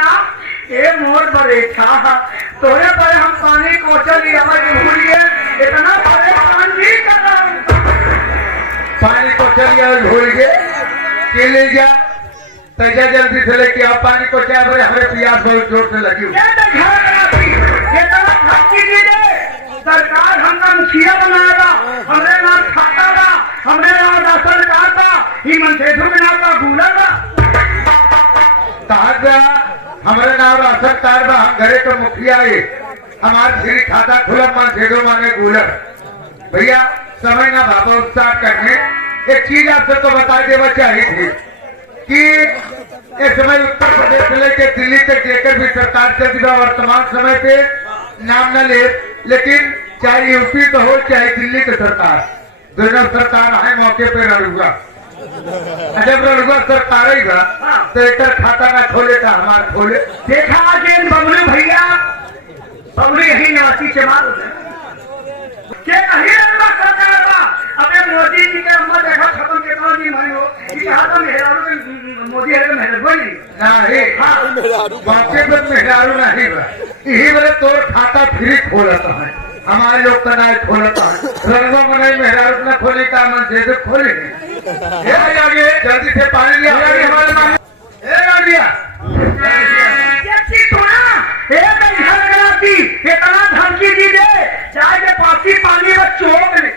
ना ये मोर बड़े था तोरे पर हम पानी को चली भूल गए इतना परेशान नहीं कर रहा हूँ। पानी को चलिए भूल गए के ले जा तैजा जल्दी से लेके आओ पानी को क्या बोले हमें प्यास बहुत जोर से लगी हुई सरकार हमका मुखिया बनाएगा हमरे नाम खाता था हमरे नाम राशन कार्ड था ही मनसेधु में नाम का गूलर था हमारे नाम राशन कार्ड बा हम घरे के मुखिया है हमारे श्री खाता खुला मनसेधु माने गूलर भैया समय ना भापा उत्साह करने एक चीज आपसे तो बता देना चाहिए थी कि इस समय उत्तर प्रदेश से लेकर दिल्ली तक लेकर भी सरकार चलती है वर्तमान समय पे नाम न ले लेकिन चाहे यूपी तो हो चाहे दिल्ली की सरकार दोनों सरकार है मौके पे लड़ूंगा जब लड़ूंगा सरकार ही बा तो एक खाता ना खोले था हमारे खोले देखा आज बबलू भैया बबलू यही नाची चमार के नहीं सरकार बा अबे मोदी जी के उम्र देखो खत्म कितना दिन भाई हो ये कहा था मेहरारू मोदी है मेहरबानी नहीं हाँ मौके पर मेहरारू नहीं बा यही बोले तो खाता फ्री खोलता है हमारे लोग का नाम खोलता है रंगों में नहीं मेहरारू न खोले का मन से खोले आगे जल्दी से पानी लिया हमारे नाम इतना धमकी दी दे चाहे के पासी पानी में चोक ले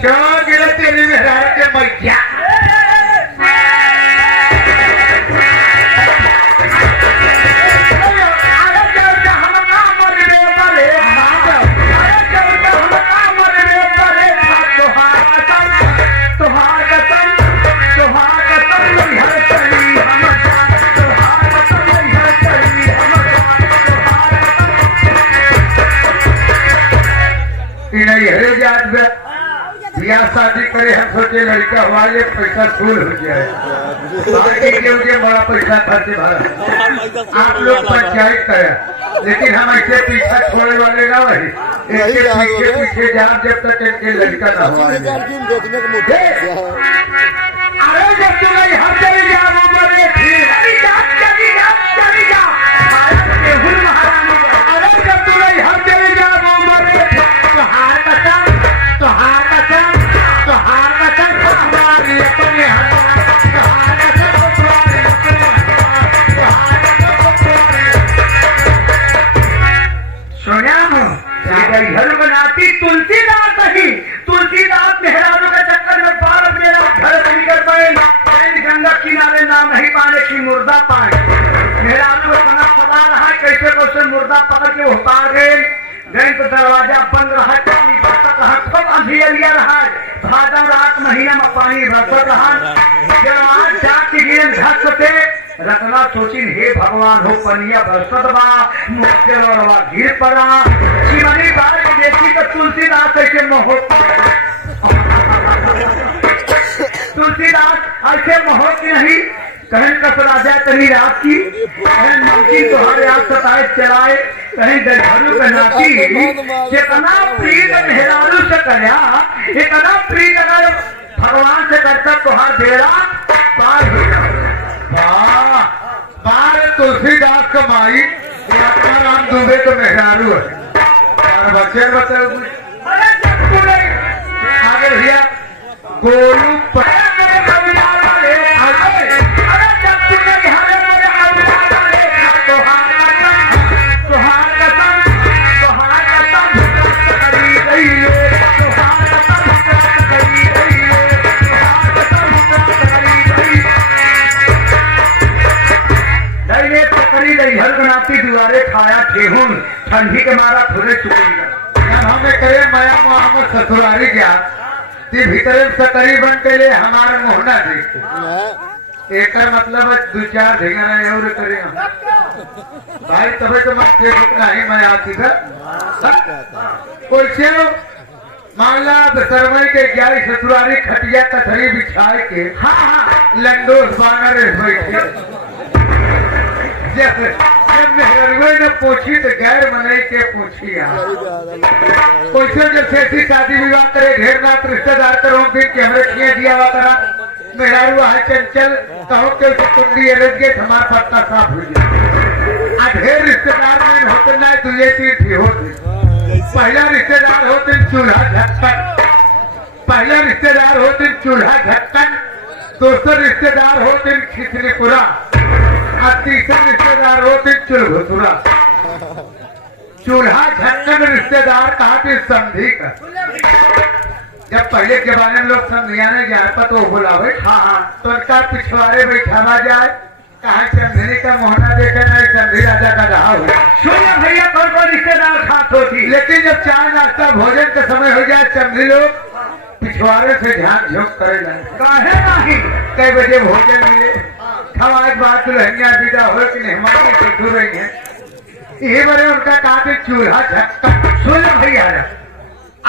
क्यों गिरे तेरी मेहरारू के मैया बियाह शादी करे हम सोचे लड़का हुआ ये पैसा फूल हो जाए बाकी बड़ा पैसा खर्चे भरा आप लोग पंचायत करें लेकिन हम ऐसे पीछा छोड़ने वाले ना वही पीछे पीछे जाम जब तक इनके लड़का ना हुआ अरे जब तुम हर चली जाओ तुलसीदास ही तुलसीदास मेहरारू के चक्कर में बार मेरा घर बनकर बने गंगा किनारे नाम नहीं पाने की मुर्दा पाए मेहरारू को पता रहा कैसे कैसे मुर्दा पकड़ के उतार गए गैन तो दरवाजा बंद रहा पानी बरसत रहा खूब अंधेरिया रहा भादव रात महीना में पानी बरसत रहा जब आज जाके गेल धस से रत्ना सोचिन हे भगवान हो पनिया बरसत बा मुख्य रोडवा गिर पड़ा शिवनी बार के देखी तो तुलसीदास ऐसे महोत तुलसीदास ऐसे महोत नहीं कहीं कस राजा कहीं रात की कहीं नौकी तोहरे आप सताए चलाए कहीं दरबारू पे नाची जितना प्रीत मेहरारू से करया इतना प्रीत अगर भगवान से करता तोहार बेड़ा पार हो जाए बार तुलसीदास का माई राम दुबे तो मेहरारू है बच्चे बताओ आगे भैया गोलू दुआरे खाया ठेहुन ठंडी के मारा थोड़े चुके हमें करे माया मोहम्मद ससुरारी गया भीतर सकरी बन के लिए हमारा मोहना देख एक मतलब दो चार ढेंगा और करे भाई तबे तो मैं नहीं मैं आती था कोई से मामला सरमई के 11 ससुरारी खटिया कथरी बिछाए के लंडोस बानर बैठे मेहरवे ने पूछी तो गैर मनई के पूछी कैसे जब ऐसी शादी विवाह करे ढेर नाथ रिश्तेदार करो फिर कैमरे किए दिया हुआ करा मेहरारू है चंचल कहो के कुंडी अरज गए हमारा पत्ता साफ हो गया रिश्तेदार में होते ना तो ये चीज भी होती। पहला रिश्तेदार होते चूल्हा ढक्कन, पहला रिश्तेदार होते चूल्हा ढक्कन, दूसरा रिश्तेदार होते खिचड़ीपुरा और तीसरा रिश्तेदार होते चुलभुतुरा। चूल्हा ढक्कन रिश्तेदार कहा समझी का। जब पहले के बारे में लोग समझियाने जाए पर तो बुलावे, हाँ तो उनका पिछवाड़े बैठावा जाए, कहा समझने का मोहना देखे नहीं समझी राजा का रहा हो। सुनिए भैया कौन कौन रिश्तेदार खास होती, लेकिन जब चाय नाश्ता भोजन का समय हो जाए समझी लोग पिछवाड़े से ध्यान झोंक करे जाए। काहे नहीं कई बजे भोजन मिले, हम आज बात दुल्हनिया विदा हो कि मेहमान से रही है, ये बड़े उनका कहा चूल्हा ढक्कन। सुन भैया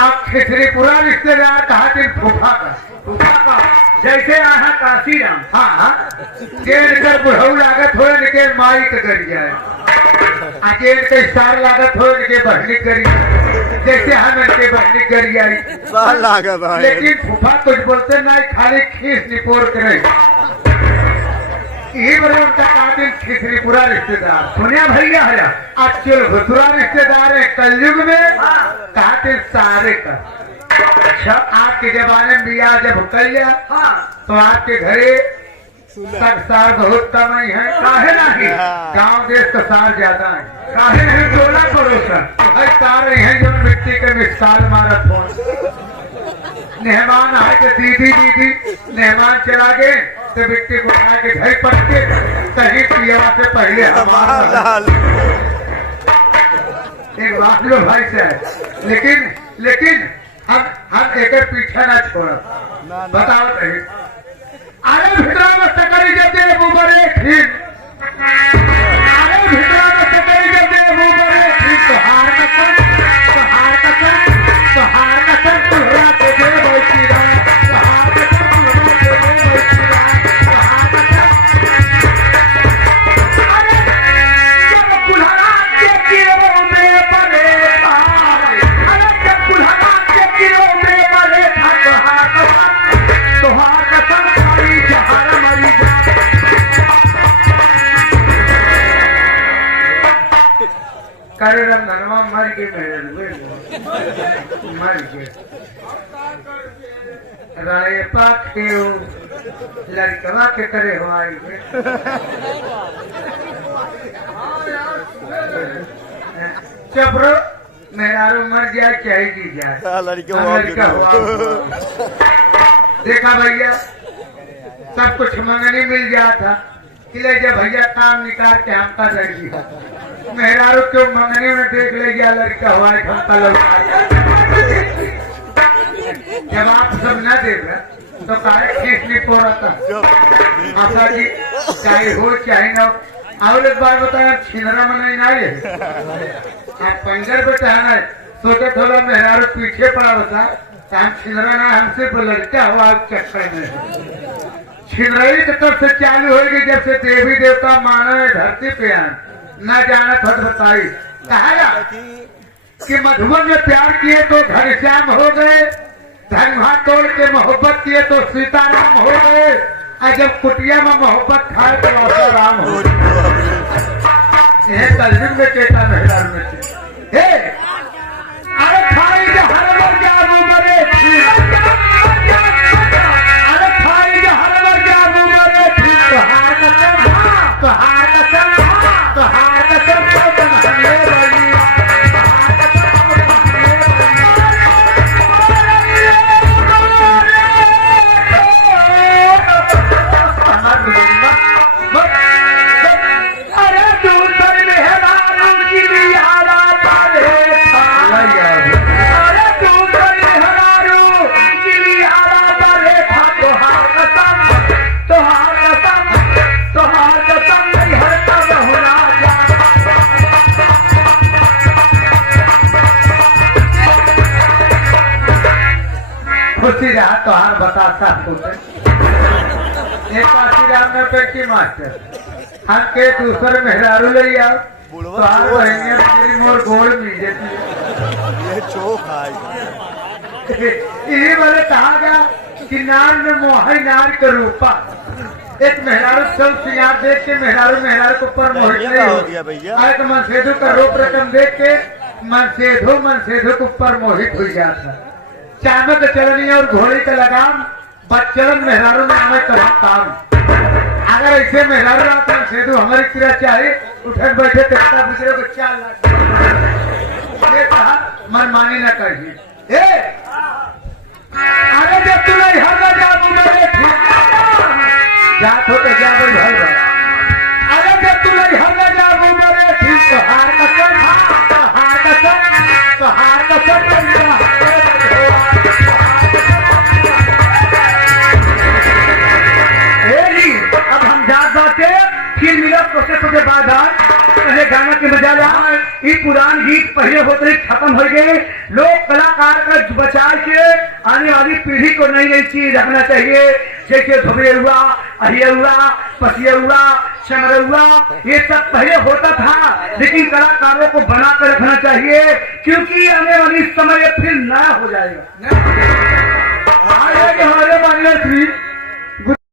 आप खिचड़ीपुरा रिश्तेदार कहा फूफा का, फूफा का जैसे आहा काशीराम, हाँ जेल कर बुढ़ऊ लागत हो के माई के गरिया है, जेल के स्टार लागत हो के बहनी गरिया, जैसे हम इनके बहनी गरिया लागत है। लेकिन फूफा कुछ बोलते नहीं, खाली खीस निपोर के नहीं। ये बड़े उनका कातिल खिचड़ीपुरा रिश्तेदार। सुनिया भैया है अचल भुतुरा रिश्तेदार है कलयुग में कातिल सारे का। अच्छा आपके जमाने में बिया जब कलिया हाँ तो आपके घरे सब सार बहुत कम ही है। काहे नहीं गांव देश का सार ज्यादा है, काहे नहीं टोला पड़ोसन हर सार रही है जो मिट्टी के मिसाल मारा फोन। मेहमान आए तो दीदी दीदी, मेहमान चला गए तो मिट्टी को उठा के घर पट के कहीं पिया से पहले हमारा एक बात लो भाई से। लेकिन हम एक पीछे ना छोड़, बताओ नहीं। अरे भितरा में सकरी जब दे बड़े ठीक, अरे भितरा में सकरी जब दे बड़े ठीक, तो हार कसम तुहरा के दे बैठी रहा, तो हार कसम तुहरा के दे बैठी रहा, तो हार कसम। अरे जब कुल्हाड़ा के किलो में बने था, अरे जब कुल्हाड़ा के किलो में बने था, तो हार कसम खाली जहर मरी जा। करे रंगनवा मर के मर के राय पाक के हो लड़कवा के करे हो आई चपरो मेहरारू मर जाए चाहे जी जाए लड़का हुआ। देखा भैया सब कुछ मंगनी मिल गया था, इसलिए जब भैया काम निकाल के हमका लड़की मेहरारू क्यों मंगनी में देख ले गया लड़का हुआ हमका लौटा। जब आप सब न देख रहे तो काहे खींच नहीं पो रहा था आशा जी, चाहे हो चाहे ना। और एक बार बताया छिंदरा में नहीं है, आप पंजर पे टहना है, सोचे थोड़ा मेहरारू पीछे पड़ा होता तो हम छिंदरा ना हमसे लड़का हुआ चक्कर में। छिंदराई की तरफ से चालू होगी जब से देवी देवता मानव धरती पे आए, न जाना था बताई कहा कि मधुबन में प्यार किए तो घनश्याम हो गए, धनवा तोड़ के मोहब्बत किए तो सीताराम हो गए, और जब कुटिया में मोहब्बत खाए तो आशा राम हो गए। कलयुग में केटा महिला में अरे खाई हर बर जाबू मरे, अरे खाई हर बर जाबू मरे, तो हार कसम तो हार कसम तो हार कसम तो हमें बनी अरे दूसर मेहरारू की बिहारा पाले था, अरे दूसर मेहरारू की बिहारा पाले था, तोहार कसम नहीं हरता बहुना जा। खुशी रहा तो हार बताता एक काशीराम में पेटी मास्टर हम के दूसरे मेहरारू ले आओ तो हार बहनिया मेरी मोर गोल मिल जाती ये चोख आई यही मैंने कहा गया कि नार में मोहई नार के रूपा एक मेहरारू सब सिंगार देख के मेहरारू के ऊपर मोहित ये नहीं क्या हो हो गया भैया? एक मनसेधु का रूप रकम देख के मनसेधु के ऊपर मोहित हो जाता। चामक चलनी और घोड़ी का लगाम बच्चन मेहरारू नाम का काम। अगर ऐसे मेहरारू ना तो मनसेधु हमारी तरह चाहे उठक बैठे तेरा दूसरे को 4 लाख ये कहा मन मानी न कही। अरे जब तू नहीं हर जात हो तो जा भाई भाई अरे जब तू नहीं हर जा मेरे ठीक तो हार कसम अब हम जात बाटे फिर मिला तुझे बाद पहले गाना के मजा ला। ये पुरान गीत पहले होते ही खत्म हो गए। लोग कलाकार का बचा के आने वाली पीढ़ी को नई नई चीज रखना चाहिए, जैसे धुबे हुआ, अहिया हुआ, पसिया हुआ, चमर हुआ, ये सब पहले होता था, लेकिन कलाकारों को बना कर रखना चाहिए क्योंकि आने वाली समय फिर नया हो जाएगा।